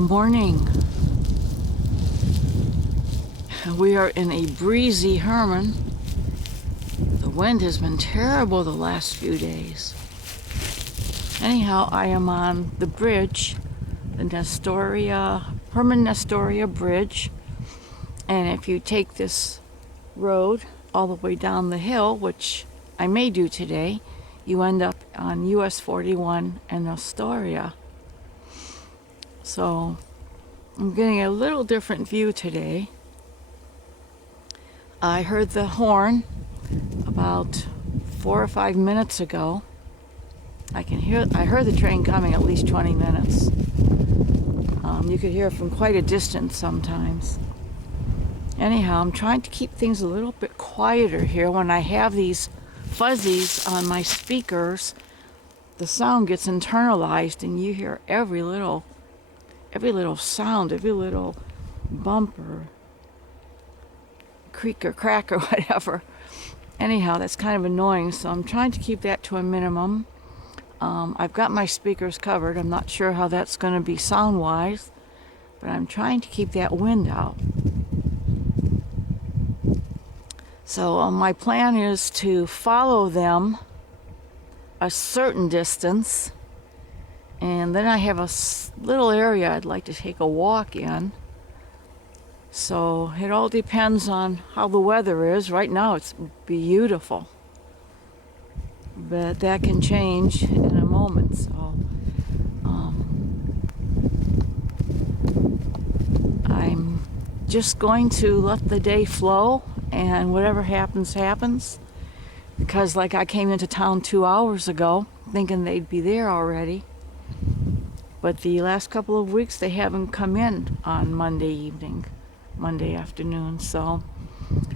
Good morning. We are in a breezy Herman. The wind has been terrible the last few days. Anyhow, I am on the bridge, the Herman Nestoria Bridge. And if you take this road all the way down the hill, which I may do today, you end up on US 41 and Nestoria. So I'm getting a little different view today. I heard the horn about 4 or 5 minutes ago. I heard the train coming at least 20 minutes. You could hear it from quite a distance sometimes. Anyhow, I'm trying to keep things a little bit quieter here. When I have these fuzzies on my speakers, the sound gets internalized and you hear every little sound, every little bump or creak or crack or whatever. Anyhow, that's kind of annoying, so I'm trying to keep that to a minimum. I've got my speakers covered. I'm not sure how that's going to be sound-wise, but I'm trying to keep that wind out. So my plan is to follow them a certain distance, and then I have a little area I'd like to take a walk in. So it all depends on how the weather is. Right now it's beautiful, but that can change in a moment. So I'm just going to let the day flow, and whatever happens, happens. Because like I came into town 2 hours ago thinking they'd be there already. But the last couple of weeks they haven't come in on Monday afternoon. So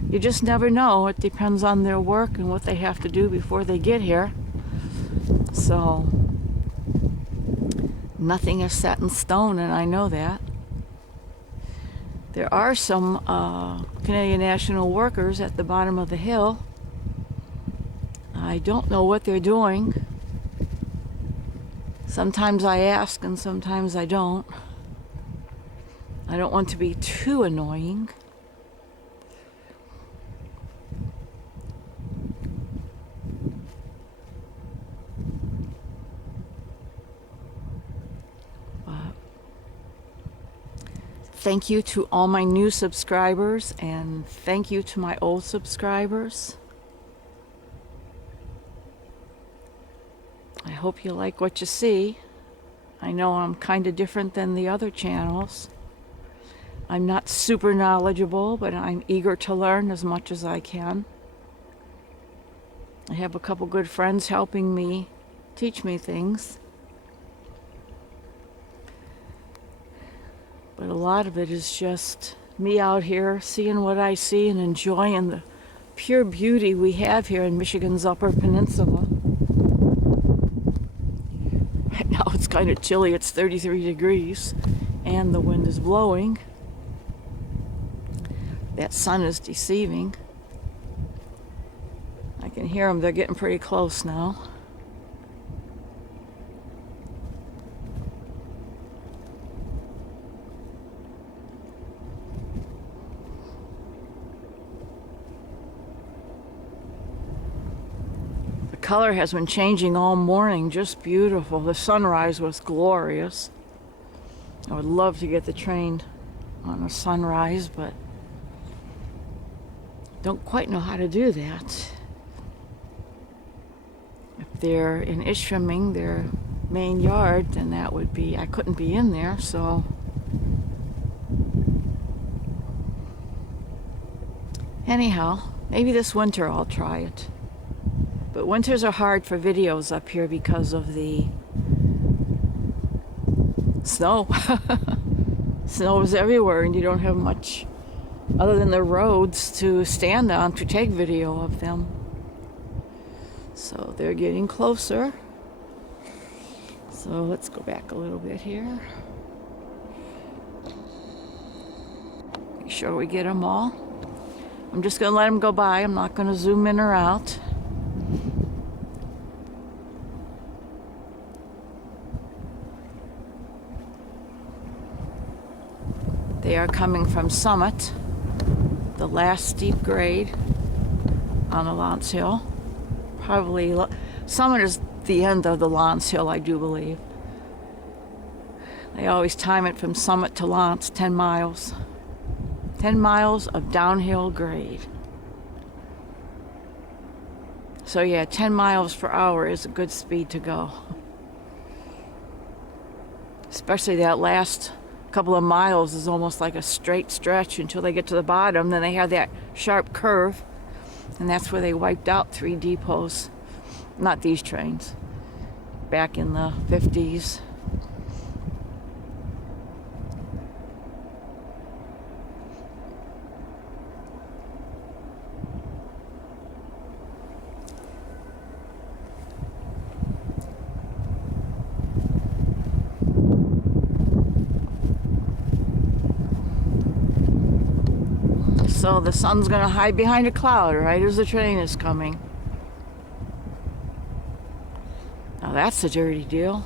you just never know. It depends on their work and what they have to do before they get here. So nothing is set in stone, and I know that. There are some Canadian National workers at the bottom of the hill. I don't know what they're doing. Sometimes I ask and sometimes I don't. I don't want to be too annoying. Thank you to all my new subscribers, and thank you to my old subscribers. I hope you like what you see. I know I'm kind of different than the other channels. I'm not super knowledgeable, but I'm eager to learn as much as I can. I have a couple good friends helping me teach me things. But a lot of it is just me out here seeing what I see and enjoying the pure beauty we have here in Michigan's Upper Peninsula. Right now it's kind of chilly. It's 33 degrees and the wind is blowing. That sun is deceiving. I can hear them. They're getting pretty close now. The color has been changing all morning. Just beautiful. The sunrise was glorious. I would love to get the train on a sunrise, but don't quite know how to do that. If they're in Ishpeming, their main yard, then that would be, I couldn't be in there, so. Anyhow, maybe this winter I'll try it. But winters are hard for videos up here because of the snow. Snow is everywhere and you don't have much other than the roads to stand on to take video of them. So they're getting closer. So let's go back a little bit here. Make sure we get them all. I'm just going to let them go by. I'm not going to zoom in or out. They are coming from Summit, the last steep grade on the Lance Hill. Probably Summit is the end of the Lance Hill, I do believe. They always time it from Summit to Lance, 10 miles. 10 miles of downhill grade. So yeah, 10 miles per hour is a good speed to go. Especially that last couple of miles is almost like a straight stretch until they get to the bottom. Then they have that sharp curve, and that's where they wiped out 3 depots. Not these trains. Back in the 50s. So the sun's gonna hide behind a cloud right as the train is coming. Now that's a dirty deal.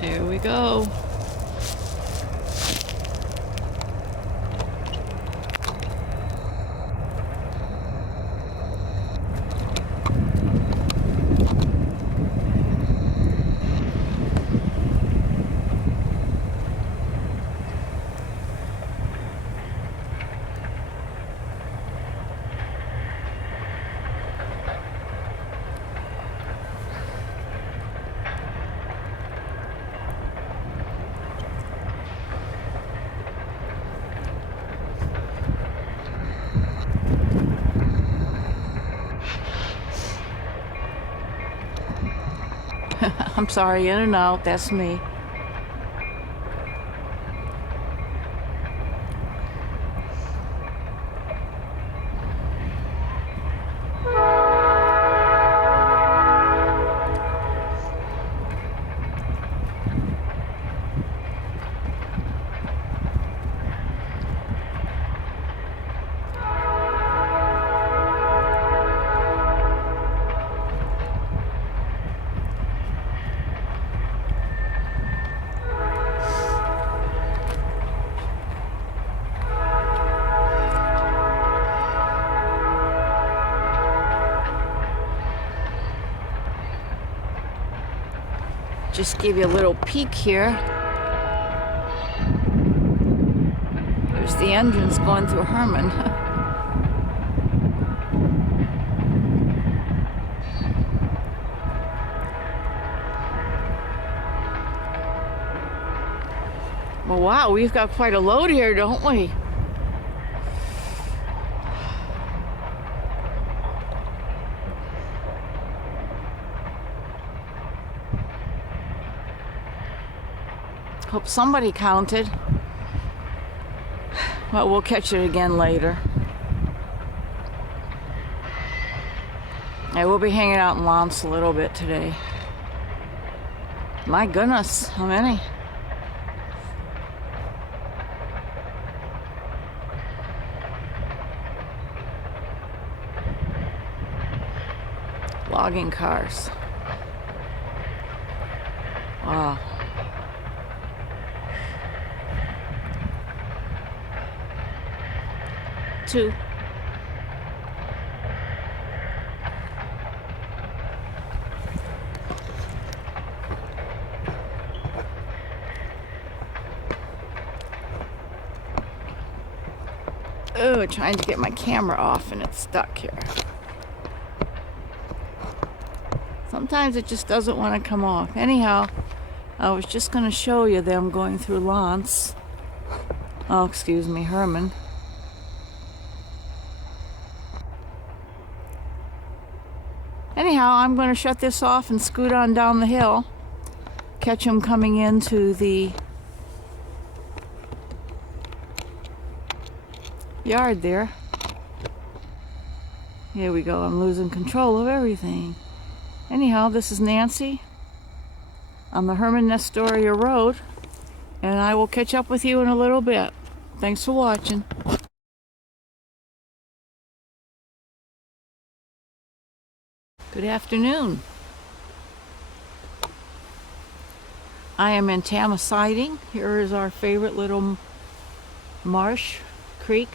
There we go. I'm sorry, in and out, that's me. Just give you a little peek here. There's the engines going through Herman. Well, wow, we've got quite a load here, don't we? Hope somebody counted. Well, we'll catch it again later. I will be hanging out in Lance a little bit today. My goodness, how many? Logging cars. Wow. 2. Oh, trying to get my camera off and it's stuck here. Sometimes it just doesn't want to come off. Anyhow, I was just going to show you them going through Lance. Oh, excuse me, Herman. Anyhow, I'm going to shut this off and scoot on down the hill. Catch them coming into the yard there. Here we go. I'm losing control of everything. Anyhow, this is Nancy on the Herman Nestoria Road, and I will catch up with you in a little bit. Thanks for watching. Good afternoon. I am in Tama Siding. Here is our favorite little marsh creek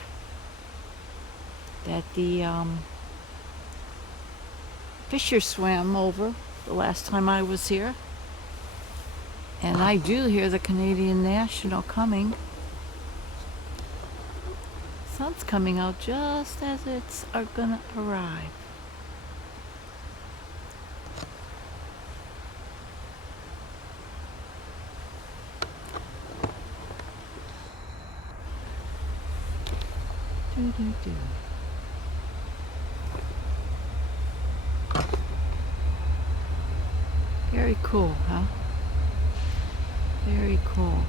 that the fisher swam over the last time I was here. And I do hear the Canadian National coming. Sun's coming out just as it's gonna arrive. Do. Very cool, huh? Very cool.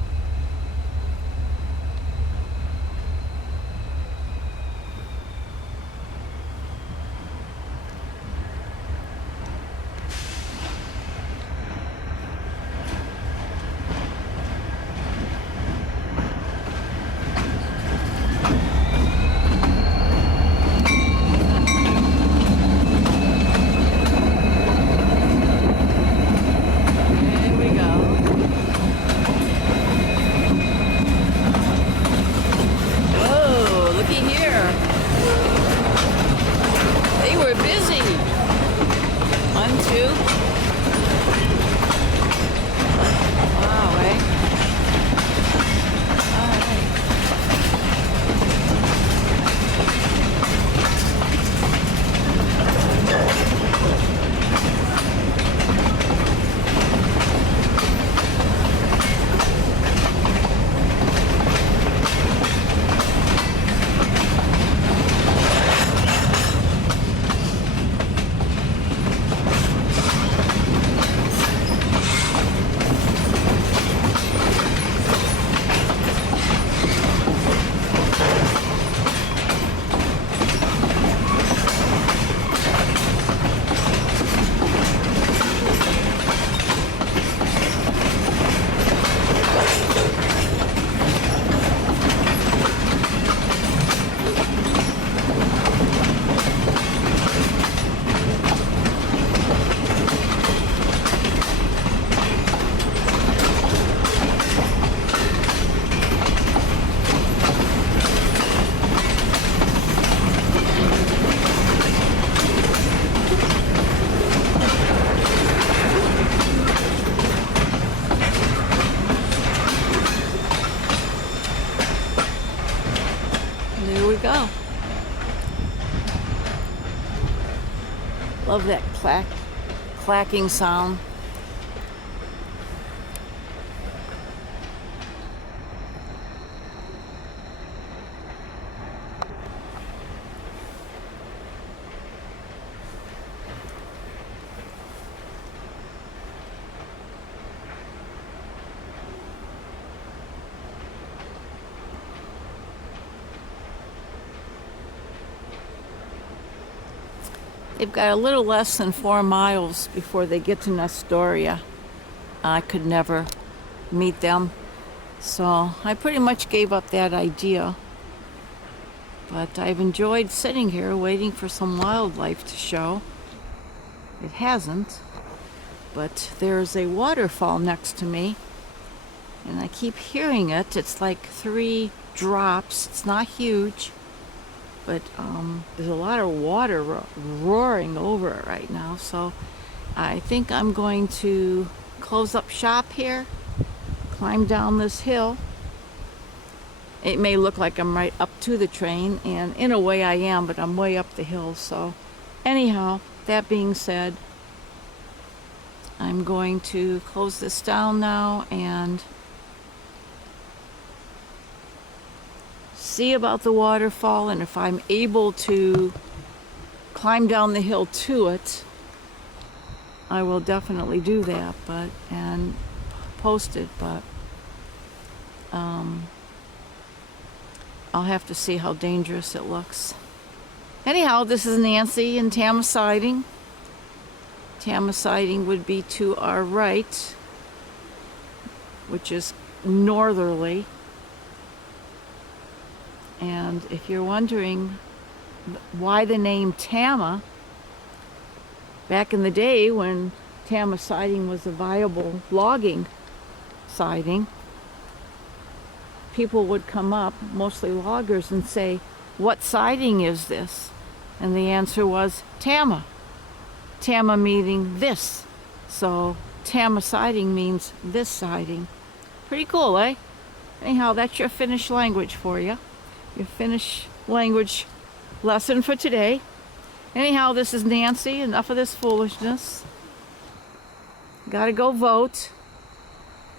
Go. Love that clacking sound. They've got a little less than 4 miles before they get to Nestoria. I could never meet them, so I pretty much gave up that idea. But I've enjoyed sitting here waiting for some wildlife to show. It hasn't, but there's a waterfall next to me, and I keep hearing it. It's like 3 drops. It's not huge, but there's a lot of water roaring over it right now, so I think I'm going to close up shop here, climb down this hill. It may look like I'm right up to the train, and in a way I am, but I'm way up the hill. So anyhow, that being said, I'm going to close this down now and see about the waterfall, and if I'm able to climb down the hill to it, I will definitely do that, and post it, but I'll have to see how dangerous it looks. Anyhow, this is Nancy in Tama Siding. Tama Siding would be to our right, which is northerly. And if you're wondering why the name Tama, back in the day when Tama Siding was a viable logging siding, people would come up, mostly loggers, and say, "What siding is this?" And the answer was Tama. Tama meaning this. So Tama Siding means this siding. Pretty cool, eh? Anyhow, that's your Finnish language for you. Your Finnish language lesson for today. Anyhow, this is Nancy. Enough of this foolishness. Gotta go vote.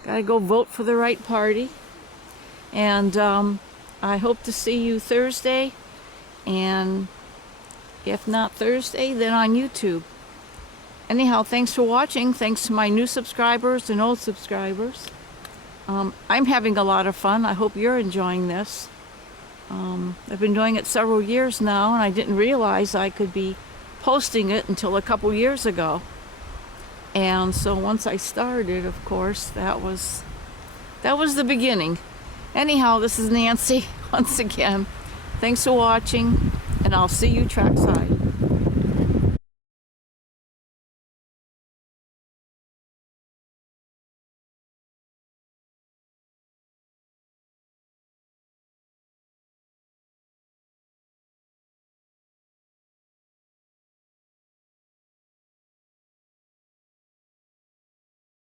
Gotta go vote for the right party. And I hope to see you Thursday, and if not Thursday, then on YouTube. Anyhow, thanks for watching. Thanks to my new subscribers and old subscribers. I'm having a lot of fun. I hope you're enjoying this. I've been doing it several years now, and I didn't realize I could be posting it until a couple years ago. And so once I started, of course, that was the beginning. Anyhow, this is Nancy once again. Thanks for watching, and I'll see you trackside.